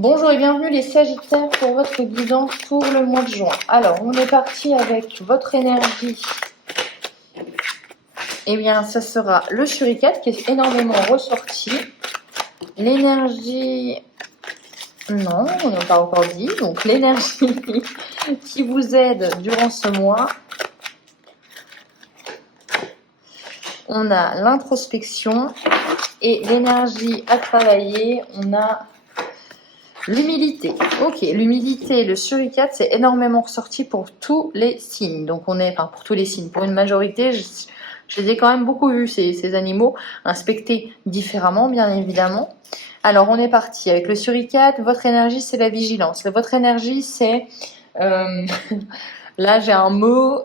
Bonjour et bienvenue les Sagittaires pour votre guidance pour le mois de juin. Alors, on est parti avec votre énergie. Eh bien, ça sera le suricate qui est énormément ressorti. L'énergie... Non, on n'a pas encore dit. Donc, l'énergie qui vous aide durant ce mois. On a l'introspection et l'énergie à travailler. On a... l'humilité. Ok, l'humilité et le suricate, c'est énormément ressorti pour tous les signes. Donc on est, enfin pour tous les signes, pour une majorité, je les ai quand même beaucoup vus, ces animaux, inspectés différemment, bien évidemment. Alors on est parti avec le suricate. Votre énergie, c'est la vigilance. Votre énergie, c'est... là, j'ai un mot...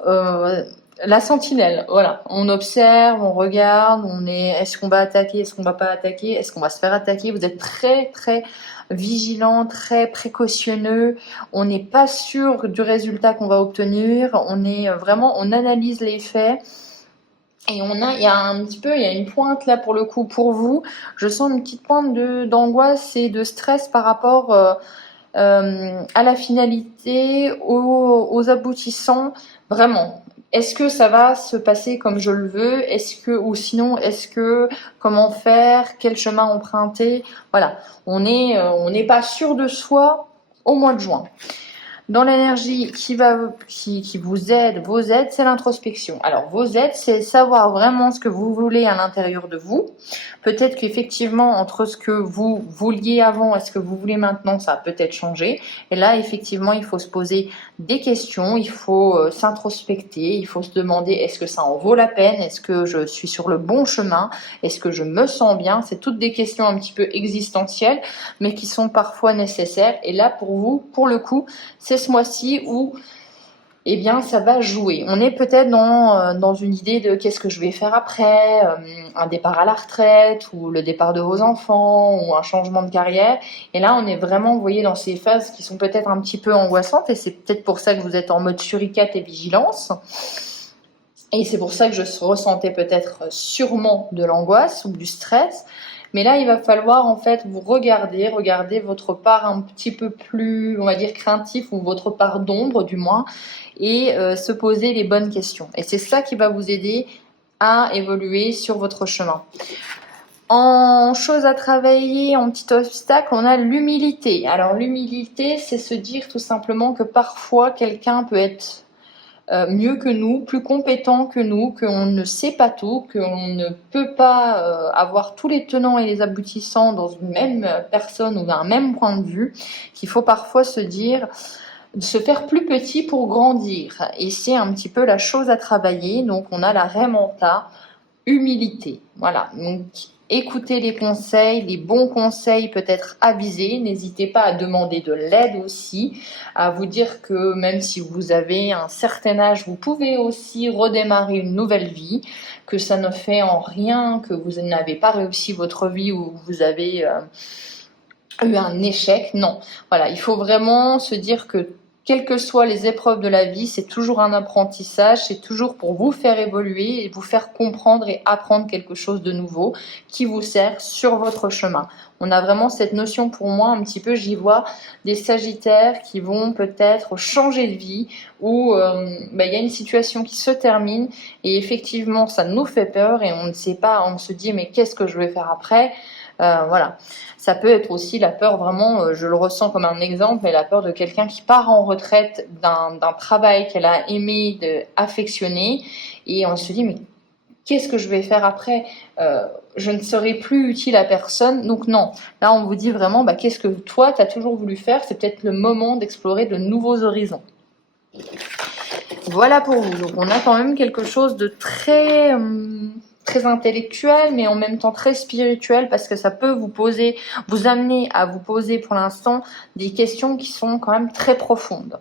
la sentinelle, voilà. On observe, on regarde, on est... Est-ce qu'on va attaquer, est-ce qu'on va pas attaquer, est-ce qu'on va se faire attaquer? Vous êtes très, très vigilant, très précautionneux. On n'est pas sûr du résultat qu'on va obtenir. On est vraiment, on analyse les faits. Et il y a un petit peu, il y a une pointe là pour le coup pour vous. Je sens une petite pointe d'angoisse et de stress par rapport à la finalité, aux aboutissants. Vraiment. Est-ce que ça va se passer comme je le veux? Ou sinon, comment faire? Quel chemin emprunter? Voilà. On n'est pas sûr de soi au mois de juin. Dans l'énergie qui vous aide, vos aides, c'est l'introspection. Alors, vos aides, c'est savoir vraiment ce que vous voulez à l'intérieur de vous. Peut-être qu'effectivement, entre ce que vous vouliez avant et ce que vous voulez maintenant, ça a peut-être changé. Et là, effectivement, il faut se poser des questions, il faut s'introspecter, il faut se demander est-ce que ça en vaut la peine? Est-ce que je suis sur le bon chemin? Est-ce que je me sens bien? C'est toutes des questions un petit peu existentielles, mais qui sont parfois nécessaires. Et là, pour vous, pour le coup, c'est ce mois-ci où eh bien, ça va jouer. On est peut-être dans une idée de qu'est-ce que je vais faire après, un départ à la retraite ou le départ de vos enfants ou un changement de carrière. Et là, on est vraiment, vous voyez, dans ces phases qui sont peut-être un petit peu angoissantes et c'est peut-être pour ça que vous êtes en mode suricate et vigilance. Et c'est pour ça que je ressentais peut-être sûrement de l'angoisse ou du stress. Mais là, il va falloir en fait vous regarder votre part un petit peu plus, on va dire, craintif ou votre part d'ombre du moins, et se poser les bonnes questions. Et c'est ça qui va vous aider à évoluer sur votre chemin. En chose à travailler, en petit obstacle, on a l'humilité. Alors l'humilité, c'est se dire tout simplement que parfois quelqu'un peut être mieux que nous, plus compétent que nous, qu'on ne sait pas tout, qu'on ne peut pas avoir tous les tenants et les aboutissants dans une même personne ou d'un même point de vue, qu'il faut parfois se dire, se faire plus petit pour grandir. Et c'est un petit peu la chose à travailler. Donc on a la Raimanta, humilité. Voilà. Donc écoutez les conseils, les bons conseils peut-être avisés. N'hésitez pas à demander de l'aide aussi, à vous dire que même si vous avez un certain âge, vous pouvez aussi redémarrer une nouvelle vie, que ça ne fait en rien que vous n'avez pas réussi votre vie ou vous avez eu un échec. Non, voilà, il faut vraiment se dire que quelles que soient les épreuves de la vie, c'est toujours un apprentissage, c'est toujours pour vous faire évoluer et vous faire comprendre et apprendre quelque chose de nouveau qui vous sert sur votre chemin. On a vraiment cette notion pour moi un petit peu, j'y vois des sagittaires qui vont peut-être changer de vie ou il y a une situation qui se termine et effectivement ça nous fait peur et on ne sait pas, on se dit mais qu'est-ce que je vais faire après? Voilà. Ça peut être aussi la peur vraiment, je le ressens comme un exemple, mais la peur de quelqu'un qui part en retraite d'un travail qu'elle a aimé, affectionné, et on se dit mais qu'est-ce que je vais faire après? Je ne serai plus utile à personne. Donc non, là on vous dit vraiment qu'est-ce que toi tu as toujours voulu faire? C'est peut-être le moment d'explorer de nouveaux horizons. Voilà pour vous. Donc on a quand même quelque chose de très intellectuel, mais en même temps très spirituel, parce que ça peut vous amener à vous poser pour l'instant des questions qui sont quand même très profondes.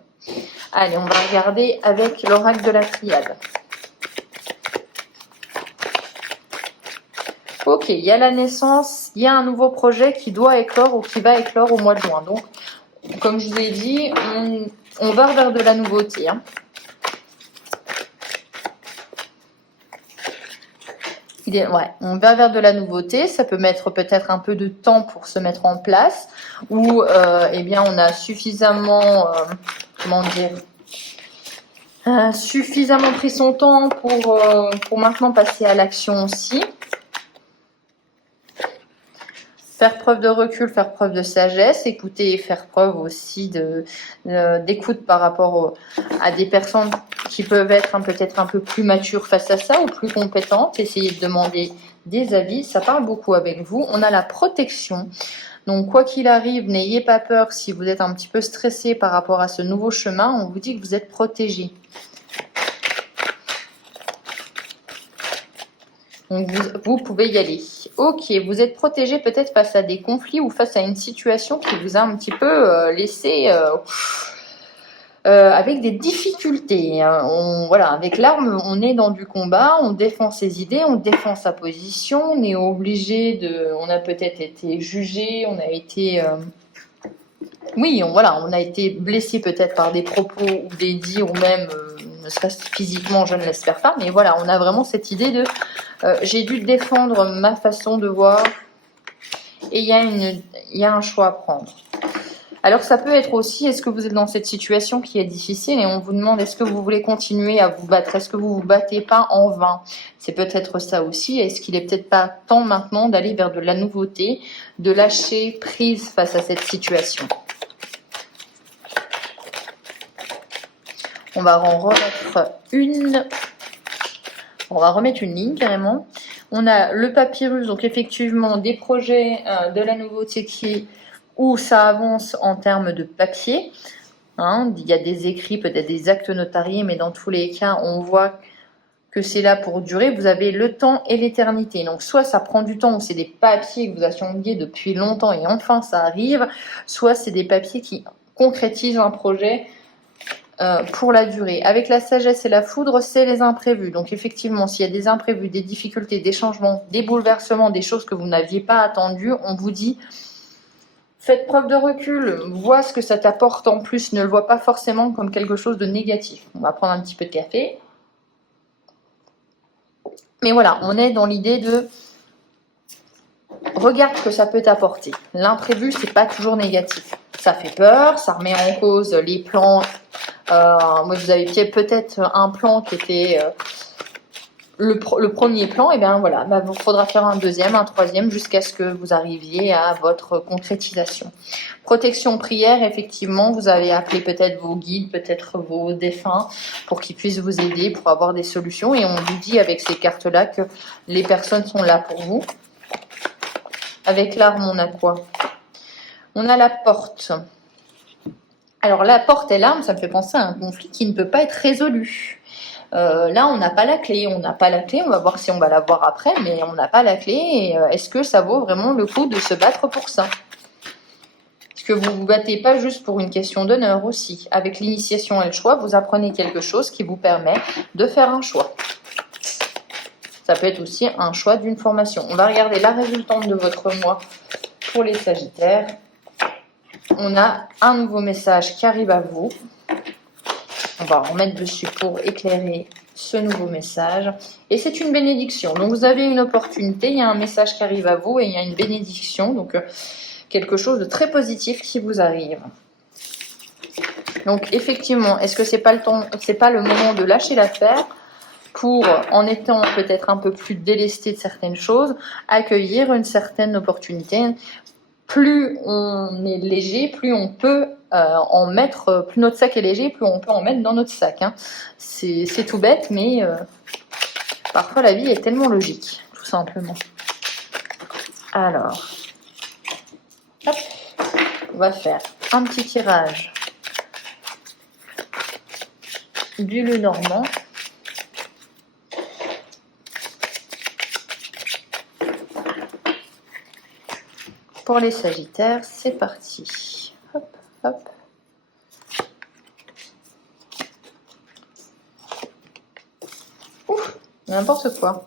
Allez, on va regarder avec l'oracle de la triade. Ok, il y a la naissance, il y a un nouveau projet qui doit éclore ou qui va éclore au mois de juin. Donc, comme je vous ai dit, on va vers de la nouveauté. Ouais, on va vers de la nouveauté. Ça peut mettre peut-être un peu de temps pour se mettre en place, ou eh bien on a suffisamment, comment dire, suffisamment pris son temps pour maintenant passer à l'action aussi. Faire preuve de recul, faire preuve de sagesse, écouter et faire preuve aussi d'écoute par rapport à des personnes qui peuvent être peut-être un peu plus matures face à ça ou plus compétentes. Essayez de demander des avis, ça parle beaucoup avec vous. On a la protection. Donc quoi qu'il arrive, n'ayez pas peur si vous êtes un petit peu stressé par rapport à ce nouveau chemin. On vous dit que vous êtes protégé. Donc vous pouvez y aller. Ok, vous êtes protégé peut-être face à des conflits ou face à une situation qui vous a un petit peu laissé avec des difficultés. Voilà, avec l'arme, on est dans du combat, on défend ses idées, on défend sa position, on est obligé on a peut-être été jugé, on a été... oui, on a été blessé peut-être par des propos ou des dires, ou même, ne serait-ce physiquement, je ne l'espère pas, mais voilà, on a vraiment cette idée de j'ai dû défendre ma façon de voir, et il y a un choix à prendre. Alors ça peut être aussi, est-ce que vous êtes dans cette situation qui est difficile et on vous demande est-ce que vous voulez continuer à vous battre, est-ce que vous vous battez pas en vain? C'est peut-être ça aussi, est-ce qu'il est peut-être pas temps maintenant d'aller vers de la nouveauté, de lâcher prise face à cette situation? On va en remettre une. On va remettre une ligne carrément. On a le papyrus, donc effectivement des projets de la nouveauté où ça avance en termes de papier. Hein, il y a des écrits, peut-être des actes notariés, mais dans tous les cas, on voit que c'est là pour durer. Vous avez le temps et l'éternité. Donc soit ça prend du temps, ou c'est des papiers que vous attendiez depuis longtemps et enfin ça arrive, soit c'est des papiers qui concrétisent un projet pour la durée. Avec la sagesse et la foudre, c'est les imprévus. Donc effectivement, s'il y a des imprévus, des difficultés, des changements, des bouleversements, des choses que vous n'aviez pas attendues, on vous dit faites preuve de recul, vois ce que ça t'apporte en plus, ne le vois pas forcément comme quelque chose de négatif. On va prendre un petit peu de café. Mais voilà, on est dans l'idée de regarde ce que ça peut t'apporter. L'imprévu, c'est pas toujours négatif. Ça fait peur, ça remet en cause les plans. Vous avez peut-être un plan qui était le premier plan, et bien voilà, il faudra faire un deuxième, un troisième, jusqu'à ce que vous arriviez à votre concrétisation. Protection prière, effectivement, vous avez appelé peut-être vos guides, peut-être vos défunts, pour qu'ils puissent vous aider, pour avoir des solutions. Et on vous dit avec ces cartes-là que les personnes sont là pour vous. Avec l'arme, on a quoi? On a la porte. Alors la porte et l'arme, ça me fait penser à un conflit qui ne peut pas être résolu. Là, on n'a pas la clé. On n'a pas la clé. On va voir si on va la voir après, mais on n'a pas la clé. Et est-ce que ça vaut vraiment le coup de se battre pour ça? Est-ce que vous vous battez pas juste pour une question d'honneur aussi? Avec l'initiation et le choix, vous apprenez quelque chose qui vous permet de faire un choix. Ça peut être aussi un choix d'une formation. On va regarder la résultante de votre mois pour les Sagittaires. On a un nouveau message qui arrive à vous. On va remettre dessus pour éclairer ce nouveau message. Et c'est une bénédiction. Donc vous avez une opportunité, il y a un message qui arrive à vous et il y a une bénédiction. Donc quelque chose de très positif qui vous arrive. Donc effectivement, est-ce que c'est pas le moment de lâcher l'affaire pour, en étant peut-être un peu plus délesté de certaines choses, accueillir une certaine opportunité? Plus on est léger, plus on peut en mettre, plus notre sac est léger, plus on peut en mettre dans notre sac. Hein. C'est tout bête, mais parfois la vie est tellement logique, tout simplement. Alors, hop, on va faire un petit tirage du Lenormand. Pour les Sagittaires, c'est parti. Hop, hop. Ouf, n'importe quoi.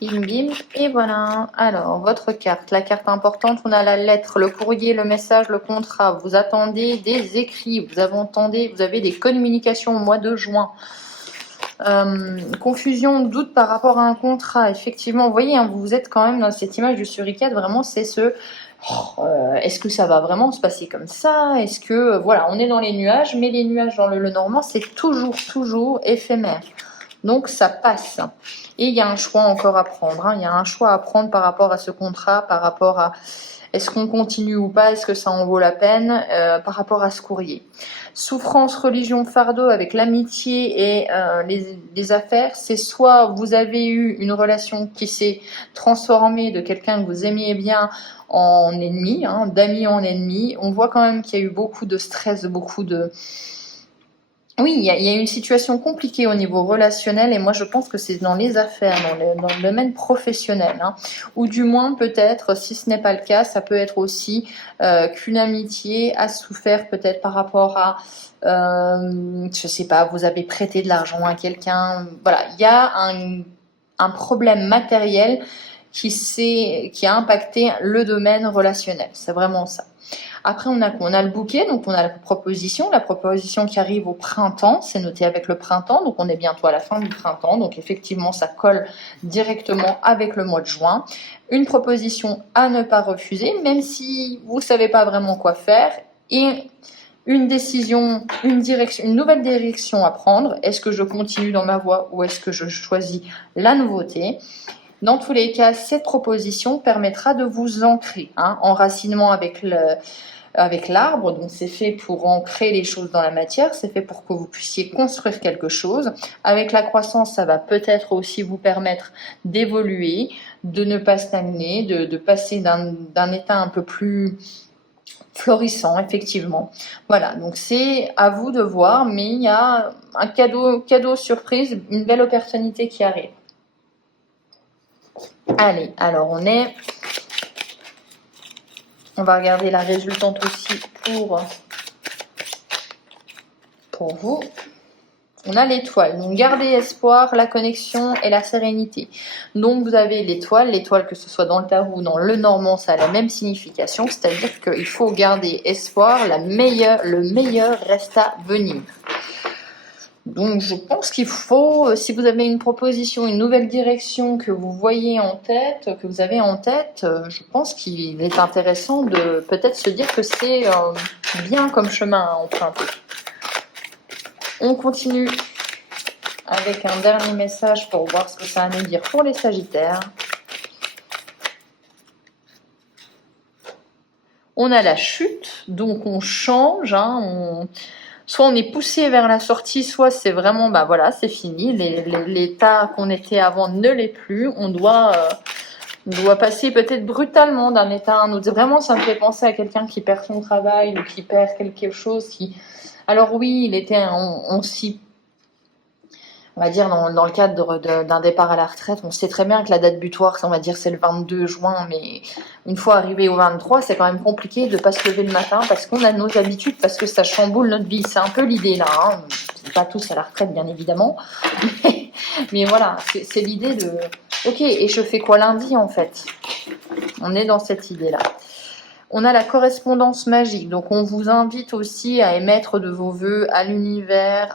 Bim, bim, et voilà. Alors, votre carte, la carte importante, on a la lettre, le courrier, le message, le contrat. Vous attendez des écrits, vous avez des communications au mois de juin. Confusion, doute par rapport à un contrat. Effectivement, vous voyez, hein, vous êtes quand même dans cette image du suricate. Vraiment, c'est ce... est-ce que ça va vraiment se passer comme ça? Est-ce que... voilà, on est dans les nuages, mais les nuages dans le Normand, c'est toujours éphémère. Donc, ça passe. Et il y a un choix encore à prendre. Hein. Il y a un choix à prendre par rapport à ce contrat, par rapport à... Est-ce qu'on continue ou pas? Est-ce que ça en vaut la peine? Par rapport à ce courrier. Souffrance, religion, fardeau avec l'amitié et les affaires, c'est soit vous avez eu une relation qui s'est transformée de quelqu'un que vous aimiez bien en ennemi, hein, d'ami en ennemi. On voit quand même qu'il y a eu beaucoup de stress, beaucoup de... Oui, il y a une situation compliquée au niveau relationnel et moi je pense que c'est dans les affaires, dans le domaine professionnel. Hein, ou du moins peut-être, si ce n'est pas le cas, ça peut être aussi qu'une amitié a souffert peut-être par rapport à, je sais pas, vous avez prêté de l'argent à quelqu'un. Voilà, il y a un problème matériel qui a impacté le domaine relationnel. C'est vraiment ça. Après, on a le bouquet, donc on a la proposition qui arrive au printemps, c'est noté avec le printemps, donc on est bientôt à la fin du printemps, donc effectivement ça colle directement avec le mois de juin. Une proposition à ne pas refuser, même si vous ne savez pas vraiment quoi faire, et une décision, une nouvelle direction à prendre. Est-ce que je continue dans ma voie ou est-ce que je choisis la nouveauté ? Dans tous les cas, cette proposition permettra de vous ancrer, hein, enracinement avec l'arbre. Donc c'est fait pour ancrer les choses dans la matière, c'est fait pour que vous puissiez construire quelque chose. Avec la croissance, ça va peut-être aussi vous permettre d'évoluer, de ne pas stagner, de passer d'un état un peu plus florissant, effectivement. Voilà, donc c'est à vous de voir, mais il y a un cadeau surprise, une belle opportunité qui arrive. Allez, alors on va regarder la résultante aussi pour vous. On a l'étoile, donc gardez espoir, la connexion et la sérénité. Donc vous avez l'étoile que ce soit dans le tarot ou dans le normand, ça a la même signification, c'est-à-dire qu'il faut garder espoir, le meilleur reste à venir. Donc je pense qu'il faut, si vous avez une proposition, une nouvelle direction que vous voyez en tête, que vous avez en tête, je pense qu'il est intéressant de peut-être se dire que c'est bien comme chemin à emprunter. On continue avec un dernier message pour voir ce que ça a à nous dire pour les Sagittaires. On a la chute, donc on change, hein, soit on est poussé vers la sortie, soit c'est vraiment, bah voilà, c'est fini. L'état qu'on était avant ne l'est plus. On doit passer peut-être brutalement d'un état à un autre. Vraiment, ça me fait penser à quelqu'un qui perd son travail ou qui perd quelque chose. Alors oui, il était, on va dire dans le cadre d'un départ à la retraite, on sait très bien que la date butoir, on va dire c'est le 22 juin, mais une fois arrivé au 23, c'est quand même compliqué de ne pas se lever le matin parce qu'on a nos habitudes, parce que ça chamboule notre vie. C'est un peu l'idée là, hein. Pas tous à la retraite bien évidemment, mais voilà, c'est l'idée de ok, et je fais quoi lundi en fait? On est dans cette idée là. On a la correspondance magique, donc on vous invite aussi à émettre de vos vœux à l'univers,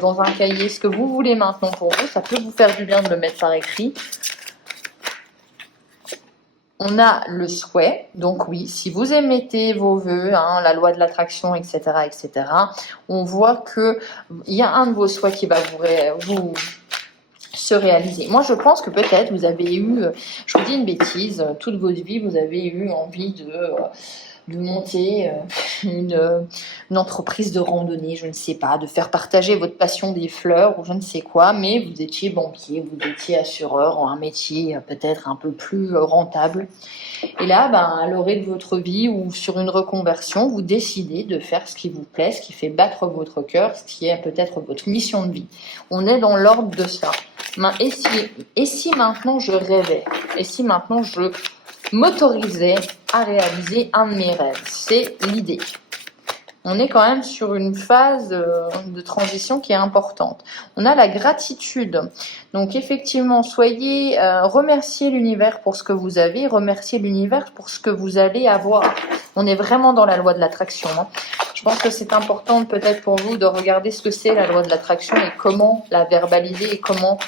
dans un cahier, ce que vous voulez maintenant pour vous. Ça peut vous faire du bien de le mettre par écrit. On a le souhait, donc oui, si vous émettez vos vœux, hein, la loi de l'attraction, etc., on voit qu'il y a un de vos souhaits qui va vous se réaliser. Moi, je pense que peut-être vous avez eu, je vous dis une bêtise, toute votre vie, vous avez eu envie de monter une entreprise de randonnée, je ne sais pas, de faire partager votre passion des fleurs ou je ne sais quoi, mais vous étiez banquier, vous étiez assureur, un métier peut-être un peu plus rentable. Et là, à l'orée de votre vie ou sur une reconversion, vous décidez de faire ce qui vous plaît, ce qui fait battre votre cœur, ce qui est peut-être votre mission de vie. On est dans l'ordre de ça. Et si maintenant je rêvais? Et si maintenant je m'autorisais à réaliser un de mes rêves? C'est l'idée. On est quand même sur une phase de transition qui est importante. On a la gratitude. Donc effectivement, remerciez l'univers pour ce que vous avez, remerciez l'univers pour ce que vous allez avoir. On est vraiment dans la loi de l'attraction. Hein. Je pense que c'est important peut-être pour vous de regarder ce que c'est la loi de l'attraction et comment la verbaliser et comment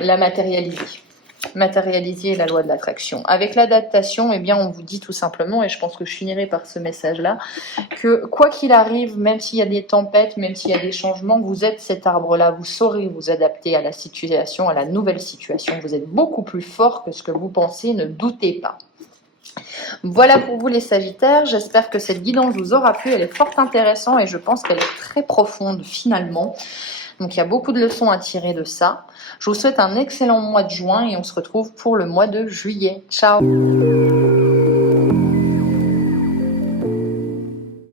la matérialiser. Matérialiser la loi de l'attraction. Avec l'adaptation, eh bien, on vous dit tout simplement, et je pense que je finirai par ce message-là, que quoi qu'il arrive, même s'il y a des tempêtes, même s'il y a des changements, vous êtes cet arbre-là, vous saurez vous adapter à la situation, à la nouvelle situation. Vous êtes beaucoup plus fort que ce que vous pensez, ne doutez pas. Voilà pour vous les Sagittaires, j'espère que cette guidance vous aura plu, elle est fort intéressante et je pense qu'elle est très profonde finalement. Donc il y a beaucoup de leçons à tirer de ça. Je vous souhaite un excellent mois de juin et on se retrouve pour le mois de juillet. Ciao!